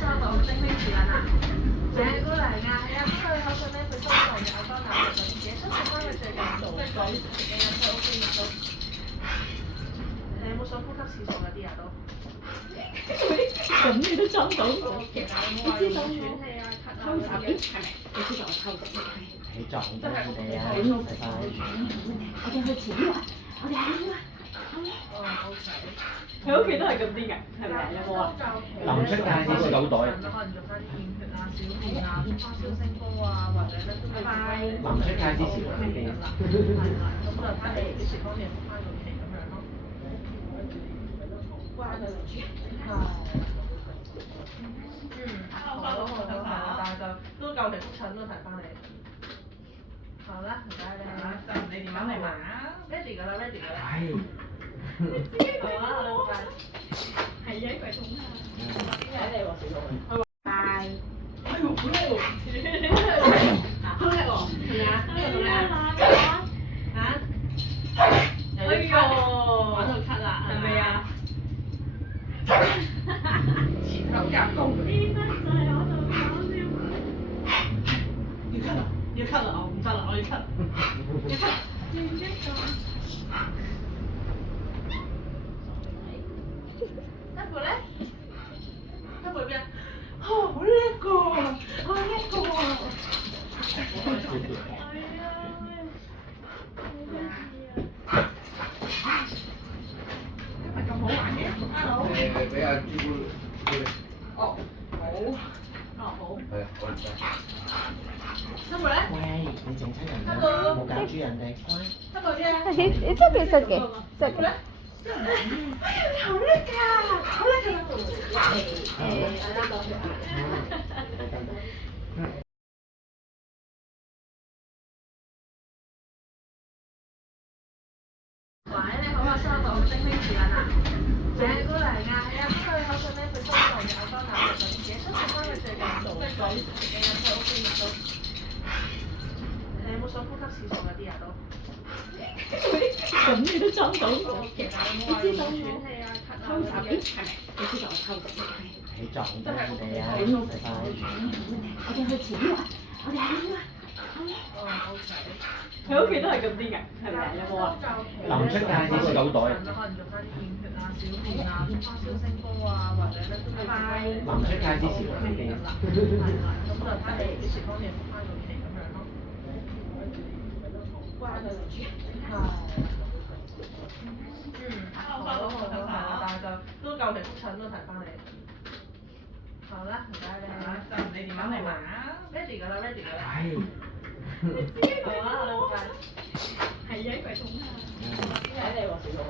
收到蒸飛時間啦，請姑娘啊，係啊，不過你口信咧，佢收到有多拿嘅自己出去翻去最近做，即係講啲自己嘅都 OK 嘅都。你有冇想呼吸廁所嗰啲啊都？咁你都裝到？其實你冇話用喘氣啊、咳啊嗰啲嘅。係咪？你知道我偷緊你撞到人哋啊！拜拜。我哋去前面玩，我哋喺呢邊玩。哦，OK。喺屋企都係咁啲㗎，係咪？有冇啊？臨出街先試狗袋。可能做翻啲驗血啊、小便啊、發燒升高啊，或者咧都會做翻。臨出街之前呢啲。係啦，咁就睇你幾時方面復翻到期咁樣咯。關佢住。係。好，但係就都夠期復診都提翻你。好啦，唔該你。就唔理電話嚟嘛？ready 㗎啦，ready 㗎啦。係。好啊，好快。係啊，鬼痛啊！睇你喎，小龍。拜。哎呦，好叻喎！好叻喎！係咪啊？呢個做咩啊？嚇？又要咳，玩到咳啦，係咪啊？前後夾攻。呢單就係我度搞笑。要咳啦！要咳啦！我唔得啦！我要咳。要咳。亂一個。得個咧？得個邊啊？哦，好叻個，好叻個喎！係啊，今日咁好玩嘅，hello。係俾阿朱古力。哦，好。哦，好。係啊，我唔得。得個咧？喂，你整親人啦，冇搞住人哋。得個啫。It's okay, it's okay. It's 得個 okay. 咧？哎呀，你好叻㗎，好叻㗎！我拉過去啊。喂，你好啊，收到蒸飛時間啦，請姑娘啊，係啊，不過你口信咧，佢收到有多拿嘅自己出去翻去最近做，即係講啲自己嘅都 OK 嘅都。你有冇想呼吸廁所嗰啲啊都？咁你都裝到？其實你冇話用喘氣啊、咳啊嗰啲嘅。係咪？你知道我偷緊你撞到人哋啊！拜拜。我哋去前面玩，我哋喺呢邊玩。哦，OK。喺屋企都係咁啲㗎，係咪？有冇啊？臨出街先試狗袋。可能做翻啲驗血啊、小便啊、發燒升高啊，或者咧都會做翻。臨出街之前呢啲。係啦，咁就睇你幾時方面復翻到期咁樣咯。關佢住。係。好，但係就都夠期復診都提翻你。好啦，唔該你。就唔理電話嚟嘛？ready 㗎啦，ready 㗎啦。係。好啊，好快。係啊，鬼痛啊！睇你喎，小龍。